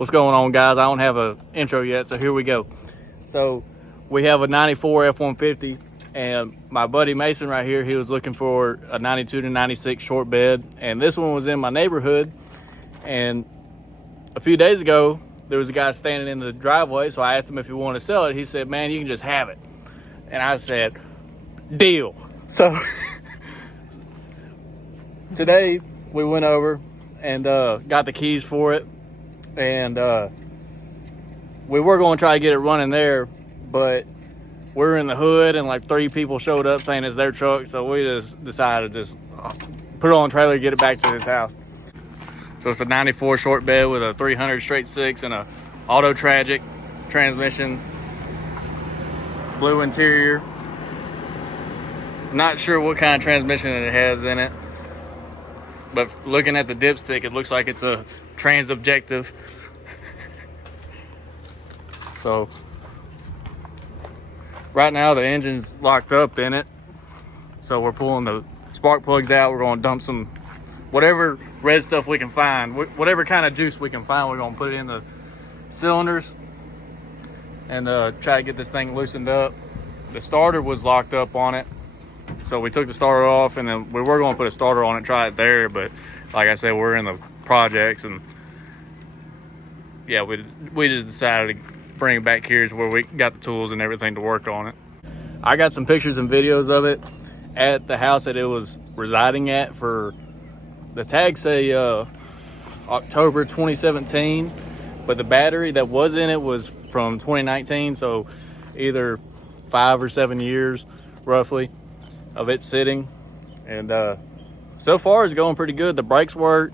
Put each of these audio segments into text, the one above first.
What's going on, guys? I don't have an intro yet, so here we go. So we have a 94 F-150, and my buddy Mason right here, he was looking for a 92 to 96 short bed, and this one was in my neighborhood. And a few days ago, there was a guy standing in the driveway, so I asked him if he wanted to sell it. He said, man, you can just have it. And I said, deal. So today we went over and got the keys for it, and we were going to try to get it running there, but we're in the hood and like 3 people showed up saying it's their truck, so we just decided to just put it on a trailer and get it back to his house. So it's a 94 short bed with a 300 straight 6 and a auto tragic transmission, blue interior. Not sure what kind of transmission it has in it, but looking at the dipstick, it looks like it's a trans objective. So right now the engine's locked up in it, so we're pulling the spark plugs out. We're going to dump some whatever red stuff we can find, whatever kind of juice we can find. We're going to put it in the cylinders and try to get this thing loosened up. The starter was locked up on it, so we took the starter off, and then we were going to put a starter on it, try it there, but like I said, we're in the projects, and yeah, we just decided to bring it back here to where we got the tools and everything to work on it. I got some pictures and videos of it at the house that it was residing at. For the tags say October 2017, but the battery that was in it was from 2019, so either 5 or 7 years roughly of it sitting. And so far it's going pretty good. The brakes work,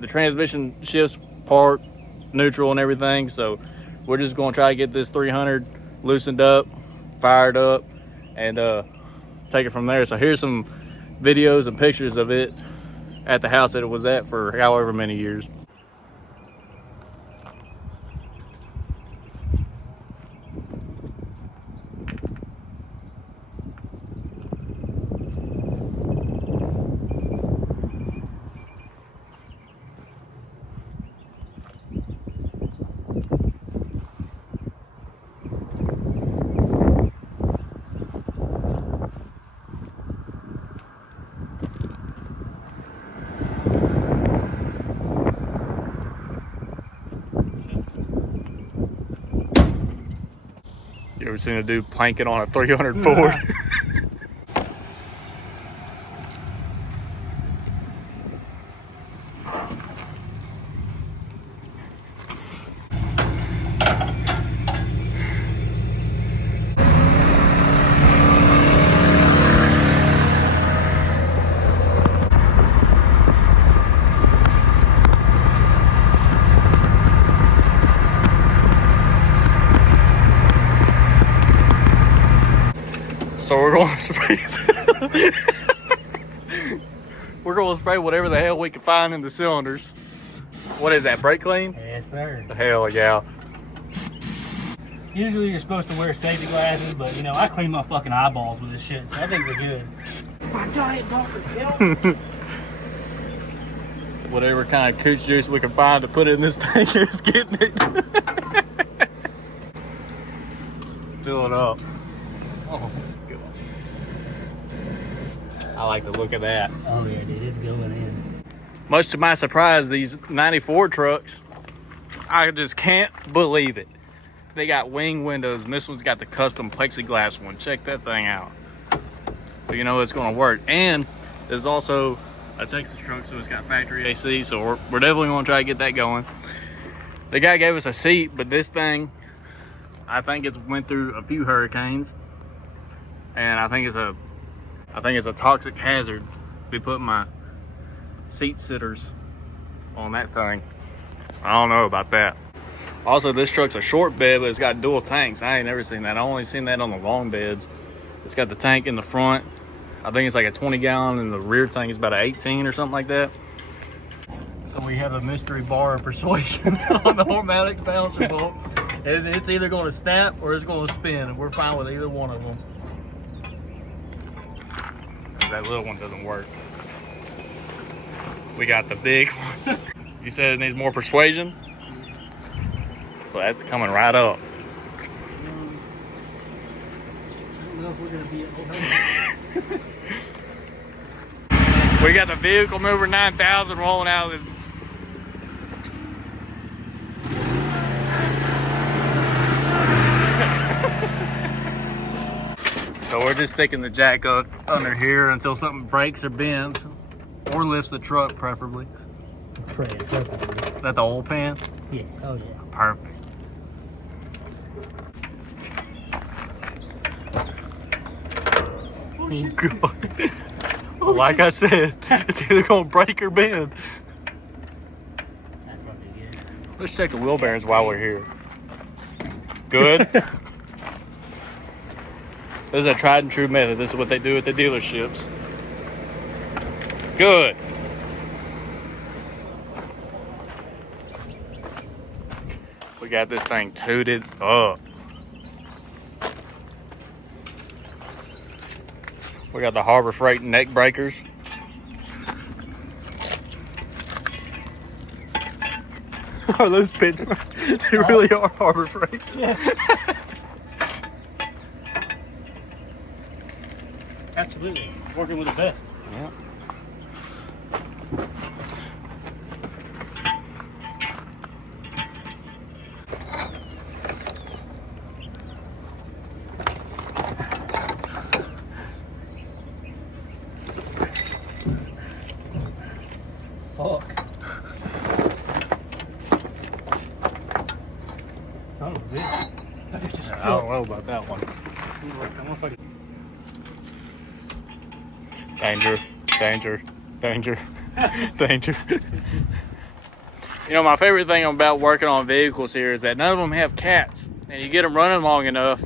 the transmission shifts park neutral and everything, so we're just going to try to get this 300 loosened up, fired up, and take it from there. So here's some videos and pictures of it at the house that it was at for however many years. You ever seen a dude planking on a 300 Ford? So we're going to spray we're going to spray whatever the hell we can find in the cylinders. What is that, brake clean? Yes, sir. Hell yeah. Usually you're supposed to wear safety glasses, but you know, I clean my fucking eyeballs with this shit, so I think we're good. My diet doctor, help. Whatever kind of cooch juice we can find to put in this thing is getting it. Fill it up. Oh, good. I like the look of that. Oh yeah, dude, it's going in. Much to my surprise, these 94 trucks, I just can't believe it. They got wing windows, and this one's got the custom plexiglass one. Check that thing out. So you know it's going to work. And there's also a Texas truck, so it's got factory AC, so we're definitely going to try to get that going. The guy gave us a seat, but this thing, I think it's went through a few hurricanes, and I think it's a toxic hazard. Be putting my seat sitters on that thing. I don't know about that. Also, this truck's a short bed, but it's got dual tanks. I ain't never seen that. I only seen that on the long beds. It's got the tank in the front. I think it's like a 20 gallon, and the rear tank is about an 18 or something like that. So we have a mystery bar of persuasion on the automatic balancer bolt. And it's either going to snap or it's going to spin, and we're fine with either one of them. That little one doesn't work. We got the big one. You said it needs more persuasion? Well, that's coming right up. I don't know if we're gonna be at We got the vehicle mover 9000 rolling out of this. So we're just sticking the jack up under here until something breaks or bends, or lifts the truck preferably. Is that the oil pan? Yeah, oh yeah. Perfect. Oh God. Like I said, it's either gonna break or bend. That's probably good. Let's check the wheel bearings while we're here. Good. This is a tried and true method. This is what they do at the dealerships. Good. We got this thing tooted up. We got the Harbor Freight neck breakers. Are those Pittsburgh? They really are Harbor Freight. Yeah. Absolutely. Working with the best. Yeah. Fuck. Son of a bitch. I don't know about that one. Danger, danger, danger, danger. You know, my favorite thing about working on vehicles here is that none of them have cats. And you get them running long enough,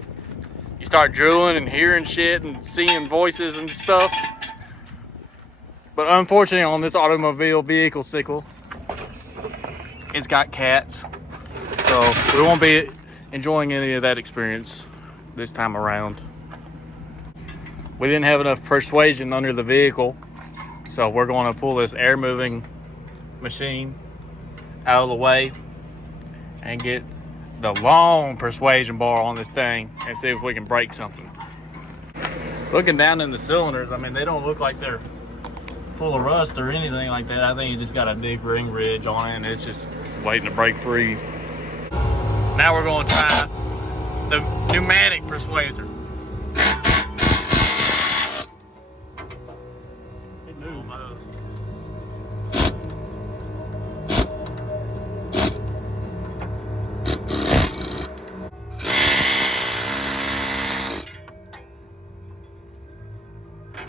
you start drooling and hearing shit and seeing voices and stuff. But unfortunately on this automobile vehicle cycle, it's got cats. So we won't be enjoying any of that experience this time around. We didn't have enough persuasion under the vehicle, so we're going to pull this air moving machine out of the way and get the long persuasion bar on this thing and see if we can break something. Looking down in the cylinders, I mean, they don't look like they're full of rust or anything like that. I think you just got a big ring ridge on it and it's just waiting to break free. Now we're going to try the pneumatic persuader.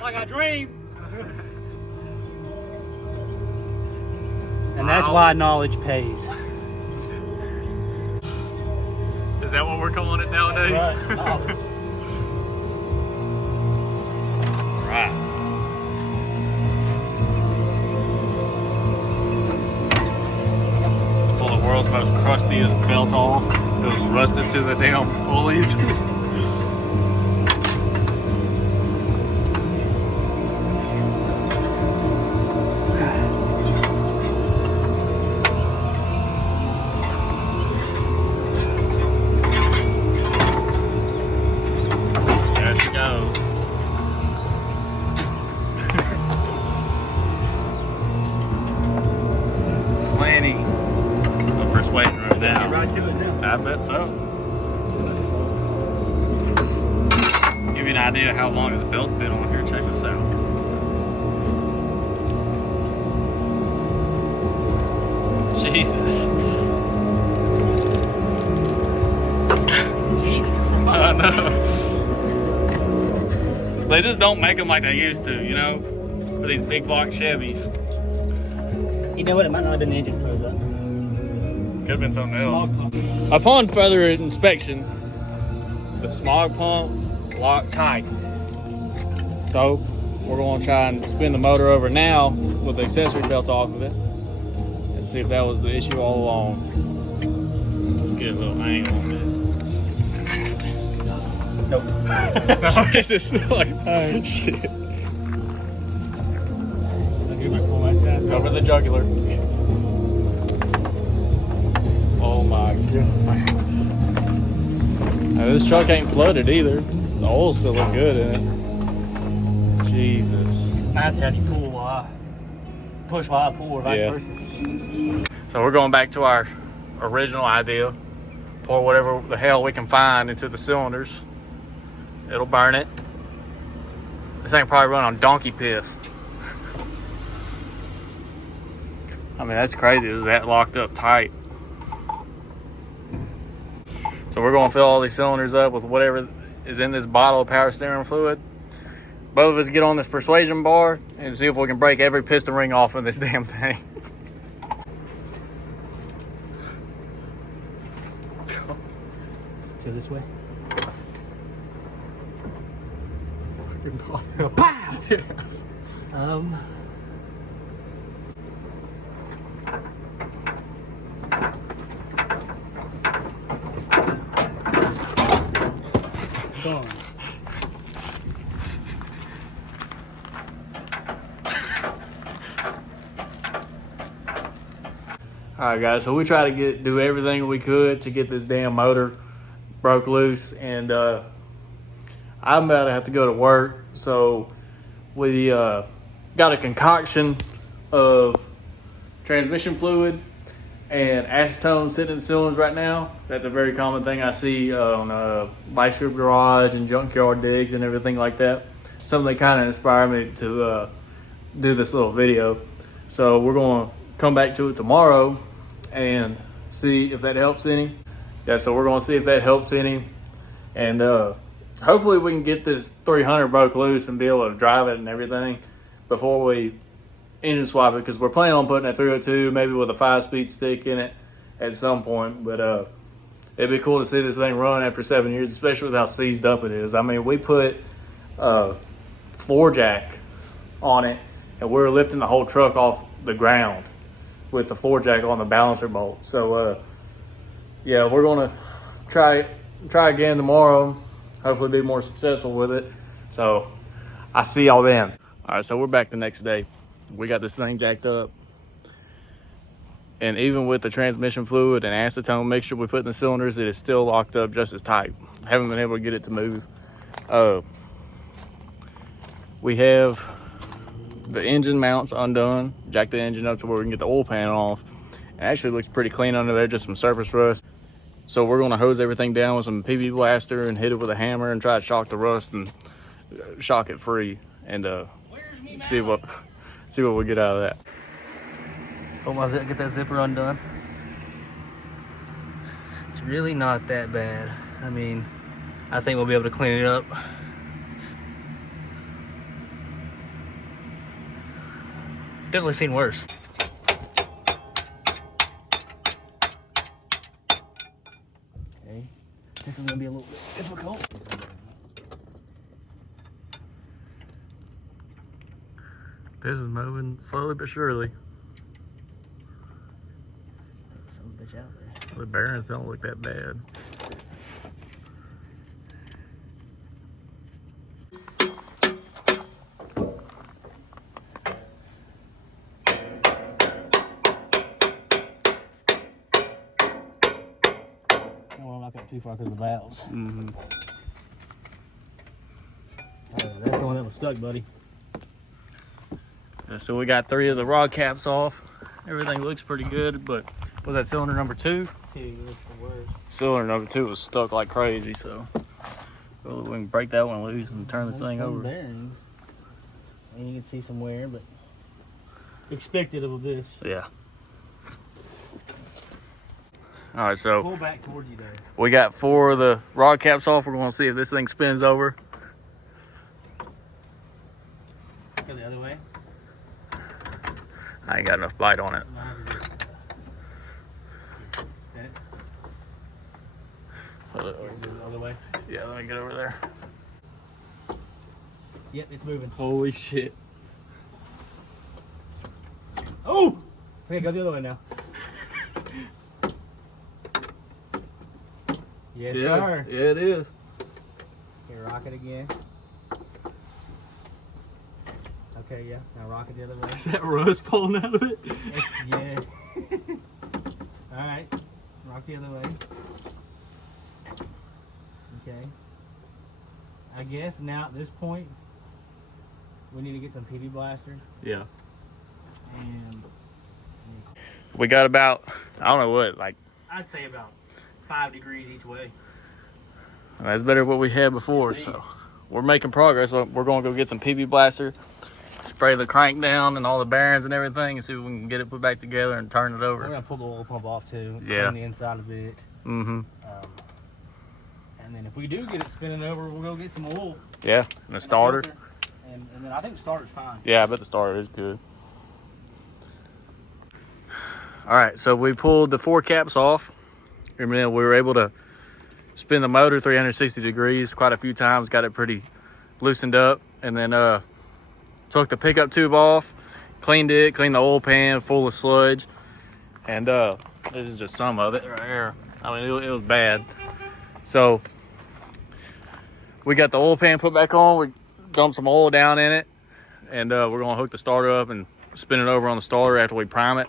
Like I dreamed. And that's why knowledge pays. Is that what we're calling it nowadays? Right. Right. Pull the world's most crustiest belt off. Goes rusted to the damn pulleys. I bet so. Give you an idea how long his belt been on here. Check this out. Jesus. Jesus Christ. I know. They just don't make them like they used to, you know? For these big block Chevys. You know what? It might not have been the engine froze up. Could have been something else. Smog pump. Upon further inspection, the smog pump locked tight. So we're going to try and spin the motor over now with the accessory belt off of it and see if that was the issue all along. Let's get a little angle on this. Nope. No, it's just like, oh shit. Cover the jugular. Oh my God. this truck ain't flooded either. The oil still look good in it. Jesus. Mine's how you pull while I push while I pull, or vice versa. So we're going back to our original idea. Pour whatever the hell we can find into the cylinders. It'll burn it. This thing probably run on donkey piss. I mean, that's crazy. Is that locked up tight? So we're going to fill all these cylinders up with whatever is in this bottle of power steering fluid. Both of us get on this persuasion bar and see if we can break every piston ring off of this damn thing. So this way. Gone. All right, guys. So we try to do everything we could to get this damn motor broke loose, and I'm about to have to go to work. So we got a concoction of transmission fluid and acetone sitting in the cylinders right now. That's a very common thing I see on bike strip garage and junkyard digs and everything like that. Something that kind of inspired me to do this little video. So we're going to come back to it tomorrow and see if that helps any. Yeah, so we're going to see if that helps any. And hopefully we can get this 300 broke loose and be able to drive it and everything before we engine swap it, because we're planning on putting a 302 maybe with a 5-speed stick in it at some point. But it'd be cool to see this thing run after 7 years, especially with how seized up it is. I mean, we put floor jack on it and we're lifting the whole truck off the ground with the floor jack on the balancer bolt. So yeah, we're gonna try again tomorrow, hopefully be more successful with it. So I'll see y'all then. All right, so we're back the next day. We got this thing jacked up, and even with the transmission fluid and acetone mixture we put in the cylinders, it is still locked up just as tight. I haven't been able to get it to move. We have the engine mounts undone, jack the engine up to where we can get the oil pan off. It actually looks pretty clean under there, just some surface rust. So we're gonna hose everything down with some PV blaster and hit it with a hammer and try to shock the rust and shock it free, and see what we get out of that. Hope I get that zipper undone. It's really not that bad. I mean, I think we'll be able to clean it up. Definitely seen worse. Okay, this is gonna be a little bit difficult. This is moving slowly but surely. Some bitch out there. The bearings don't look that bad. I don't want to knock up too far because of the valves. Mm-hmm. Oh, that's the one that was stuck, buddy. So we got 3 of the rod caps off. Everything looks pretty good, but was that cylinder number 2? That's the worst. Cylinder number 2 was stuck like crazy, so we can break that one loose and turn this thing over. Bearings. And you can see some wear, but expected of this. Yeah. All right, so Pull back towards you there. we got 4 of the rod caps off. We're going to see if this thing spins over. Go the other way. I ain't got enough bite on it. Okay. Hold it. Or do the other way. Yeah, let me get over there. Yep, it's moving. Holy shit. Oh! Okay, go the other way now. Yes, sir. Yeah, it is. Here, rock it again. Okay, yeah. Now rock it the other way. Is that rust falling out of it? Yeah. Alright. Rock the other way. Okay. I guess now at this point, we need to get some PB blaster. Yeah. And We got about, I don't know what, like, I'd say about 5 degrees each way. that's better than what we had before. So we're making progress. We're going to go get some PB blaster, spray the crank down and all the bearings and everything, and see if we can get it put back together and turn it over. We're gonna pull the oil pump off too. Yeah. Clean the inside of it. Mm-hmm. And then if we do get it spinning over, we'll go get some oil. Yeah, and a starter. And then I think the starter's fine. Yeah, I bet the starter is good. All right, so we pulled the 4 caps off, and then we were able to spin the motor 360 degrees quite a few times, got it pretty loosened up, and then took the pickup tube off, cleaned the oil pan full of sludge, and this is just some of it right here. I mean, it was bad. So we got the oil pan put back on, we dumped some oil down in it, and we're gonna hook the starter up and spin it over on the starter after we prime it,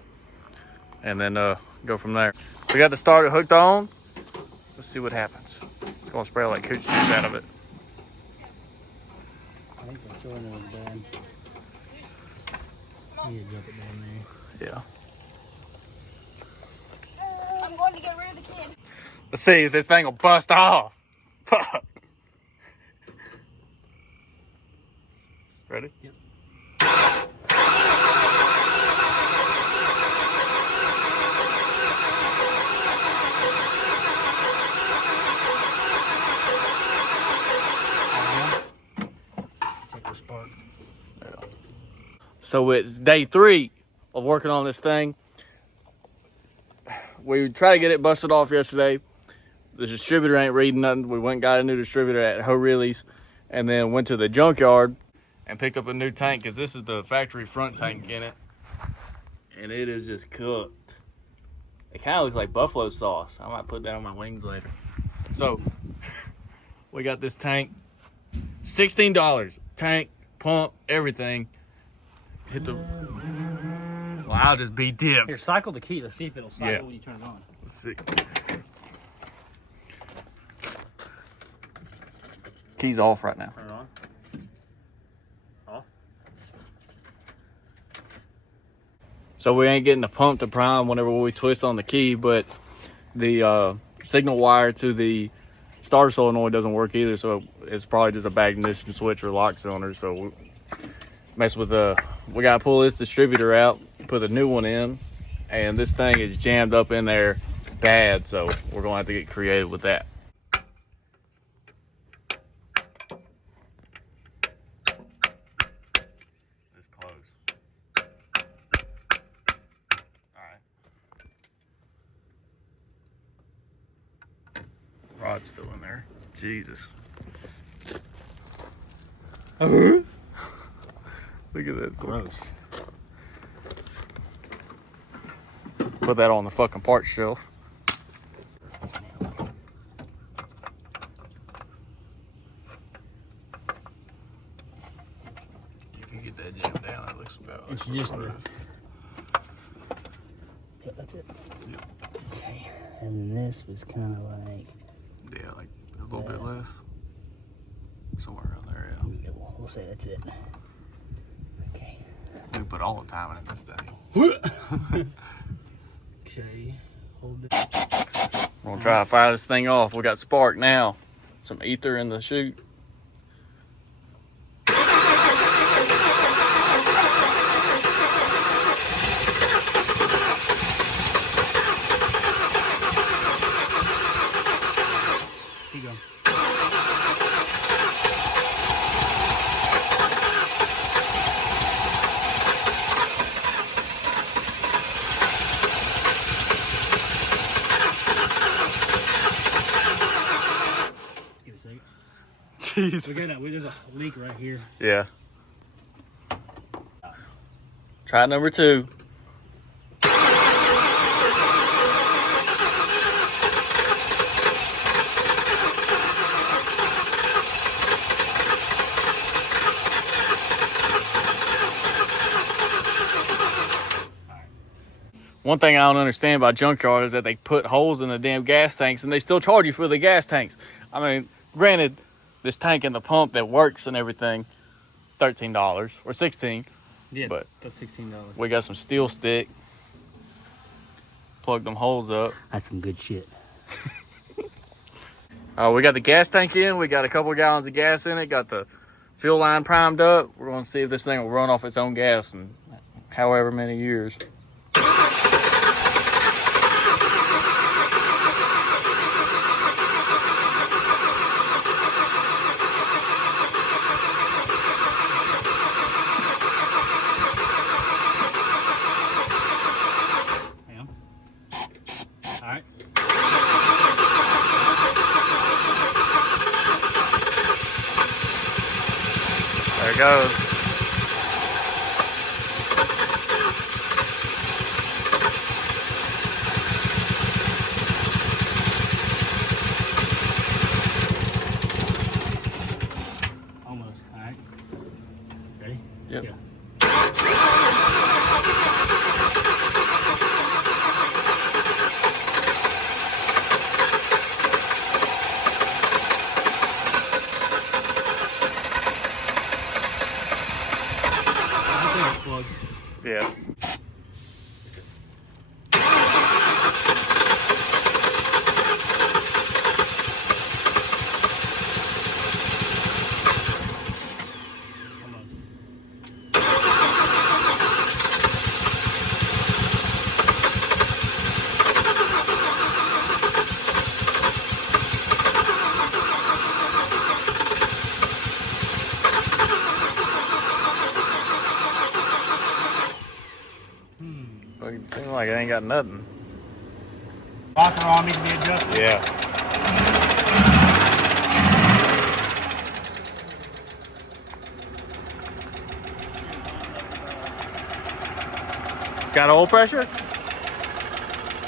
and then go from there. We got the starter hooked on. Let's see what happens. It's gonna spray like cooch juice out of it. I think the cylinder was bad. You need to dump it down there. Yeah. I'm going to get rid of the kid. Let's see if this thing will bust off. Fuck. Ready? Yep. Check the spark. So it's day 3 of working on this thing. We tried to get it busted off yesterday. The distributor ain't reading nothing. We went and got a new distributor at O'Reilly's, and then went to the junkyard and picked up a new tank, because this is the factory front tank in it, and it is just cooked. It kind of looks like buffalo sauce. I might put that on my wings later. So we got this tank, $16, tank, pump, everything. Hit the, well, I'll just be dipped. Here, cycle the key. Let's see if it'll cycle Yeah. when you turn it on. Let's see. Key's off right now. Turn it on. Off. So we ain't getting the pump to prime whenever we twist on the key, but the signal wire to the starter solenoid doesn't work either, so it's probably just a bad ignition switch or lock cylinder. So we mess with we gotta pull this distributor out, put a new one in, and this thing is jammed up in there bad, so we're gonna have to get creative with that. This close. All right. Rod's still in there. Jesus. Look at that. Gross. Put that on the fucking parts shelf. If you get that jammed down, it looks about like It's just the. Yeah, that's it. Yep. Okay. And then this was kind of like. Yeah, like a little bit less. Somewhere around there, yeah. We'll say that's it. Okay. We put all the time in this thing. Okay. Hold it. We're gonna try to fire this thing off. We got spark now. Some ether in the chute. Keep going. Give it a second. Jeez. There's a leak right here. Yeah. Try number 2. One thing I don't understand about junkyard is that they put holes in the damn gas tanks and they still charge you for the gas tanks. I mean, granted, this tank and the pump that works and everything, $13 or $16. Yeah, but that's $16. We got some steel stick. Plug them holes up. That's some good shit. We got the gas tank in. We got a couple of gallons of gas in it. Got the fuel line primed up. We're going to see if this thing will run off its own gas in however many years. Alright. There it goes. Almost. Alright. Ready? Yep. Yeah. Yeah. It seems like it ain't got nothing. Rocker arm needs to be adjusted. Yeah. Got oil pressure?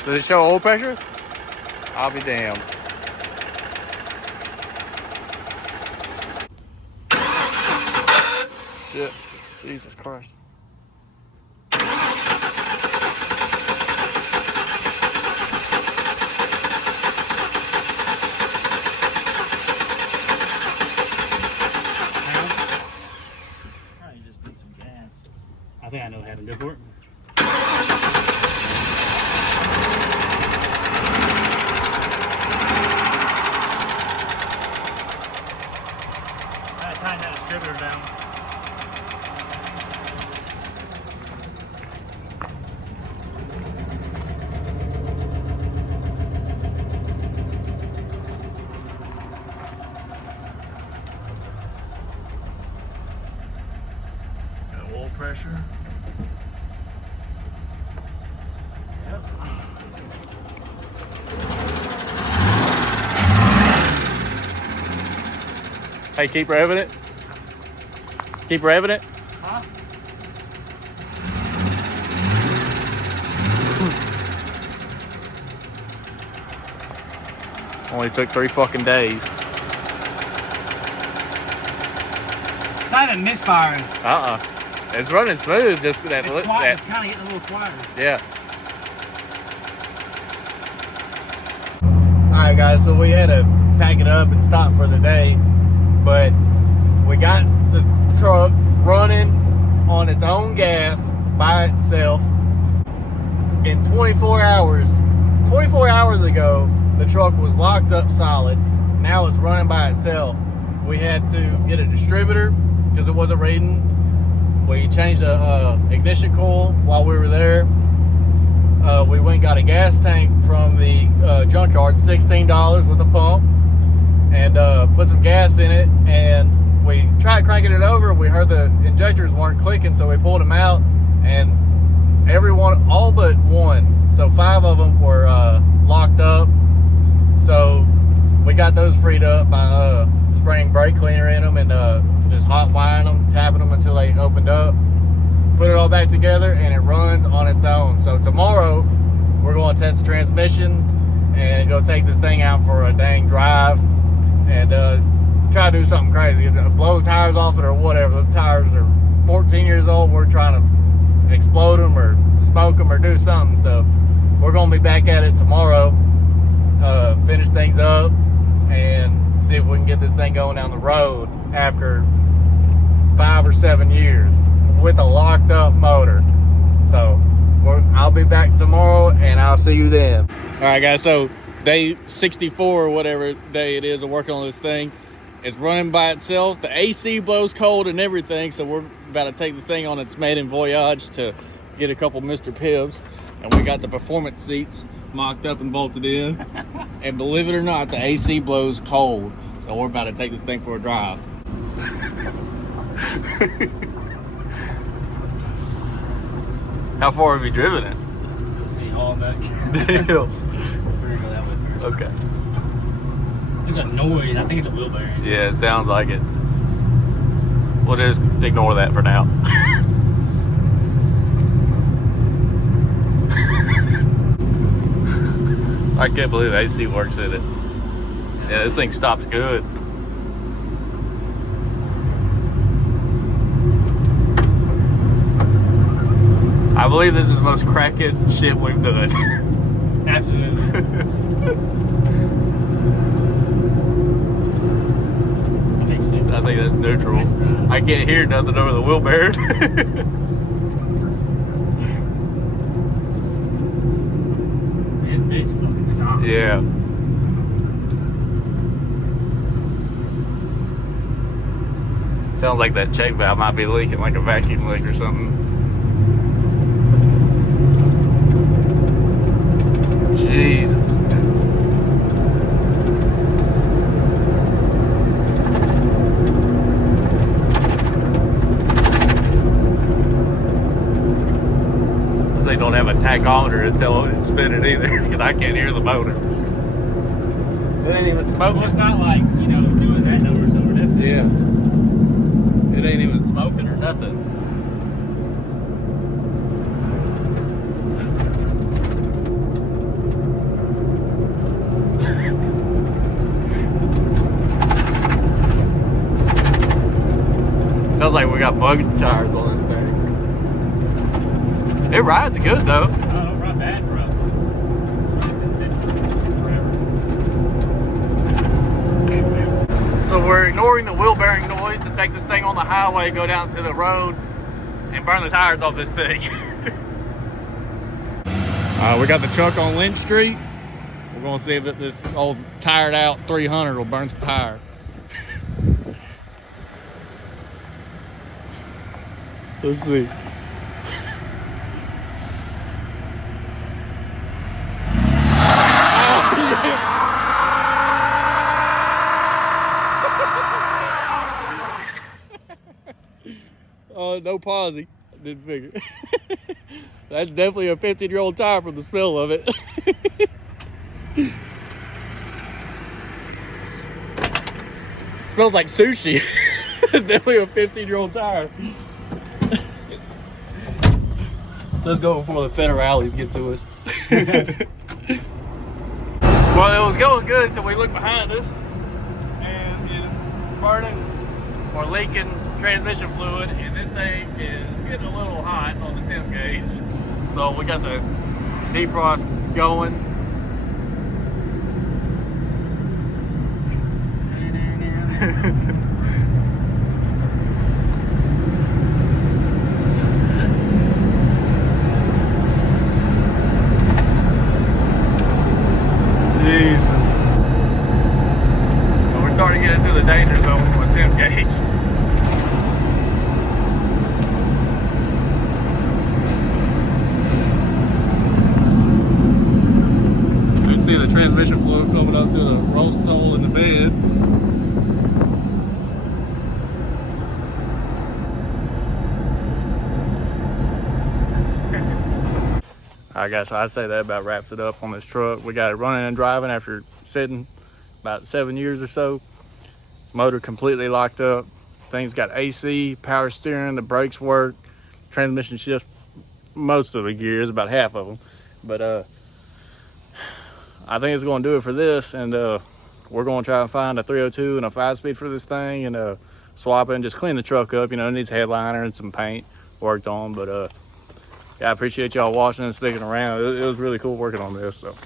Does it show oil pressure? I'll be damned. Shit. Jesus Christ. I think I know how to go for it. I tighten that distributor down. Got oil pressure. Hey, keep revving it. Keep revving it. Huh? Only took 3 fucking days. It's not even misfiring. It's running smooth. Just that. It's quiet. It's kind of getting a little quieter. Yeah. All right, guys. So we had to pack it up and stop for the day, but we got the truck running on its own gas by itself in 24 hours. 24 hours ago, the truck was locked up solid. Now it's running by itself. We had to get a distributor because it wasn't reading. We changed the ignition coil while we were there. We went and got a gas tank from the junkyard, $16 with a pump, and put some gas in it. And we tried cranking it over. We heard the injectors weren't clicking, so we pulled them out, and everyone, all but one, so 5 of them were locked up. So we got those freed up by spraying brake cleaner in them and just hot wiring them, tapping them until they opened up. Put it all back together and it runs on its own. So tomorrow we're going to test the transmission and go take this thing out for a dang drive and try to do something crazy. Blow the tires off it or whatever. The tires are 14 years old. We're trying to explode them or smoke them or do something. So we're going to be back at it tomorrow, finish things up and see if we can get get this thing going down the road after 5 or 7 years with a locked up motor. So I'll be back tomorrow and I'll see you then. All right, guys, so day 64 or whatever day it is of working on this thing. It's running by itself. The AC blows cold and everything, so we're about to take this thing on its maiden voyage to get a couple Mr. Pibbs. And we got the performance seats mocked up and bolted in. And believe it or not, the AC blows cold. So we're about to take this thing for a drive. How far have you driven it? You'll see all back. Damn. We're gonna go that way first. Okay. There's a noise. I think it's a wheel bearing. Yeah, it sounds like it. We'll just ignore that for now. I can't believe AC works in it. Yeah, this thing stops good. I believe this is the most crackhead shit we've done. Absolutely. I think that's neutral. I can't hear nothing over the wheel bearing. This bitch fucking stops. Yeah. Sounds like that check valve might be leaking, like a vacuum leak or something. Jesus. They don't have a tachometer to tell it it's spinning either, because I can't hear the motor. It ain't even smoking. Well, it's not like, you know, doing that number somewhere different. Yeah. It ain't even smoking or nothing. Sounds like we got bug tires on this thing. It rides good though. No, don't run bad for us. It's been sitting forever. So we're ignoring the wheel bearing noise to take this thing on the highway, go down to the road, and burn the tires off this thing. We got the truck on Lynch Street. We're gonna see if this old tired out 300 will burn some tire. Let's see. No posi. Didn't figure. That's definitely a 15-year-old tire from the smell of it. Smells like sushi. Definitely a 15-year-old tire. Let's go before the federales get to us. Well, it was going good until we looked behind us, and it's burning or leaking transmission fluid, and this thing is getting a little hot on the temp gauge. So we got the defrost going. Jesus. Well, we're starting to get into the danger zone with temp gauge. You can see the transmission fluid coming up through the roll hole in the bed. Alright guys, so I'd say that about wraps it up on this truck. We got it running and driving after sitting about 7 years or so. Motor completely locked up. Thing's got AC, power steering, the brakes work, transmission shifts most of the gears, about half of them. But I think it's going to do it for this, and we're going to try and find a 302 and a 5-speed for this thing, and swap it and just clean the truck up. You know, it needs a headliner and some paint worked on, but yeah, I appreciate y'all watching and sticking around. It was really cool working on this. So.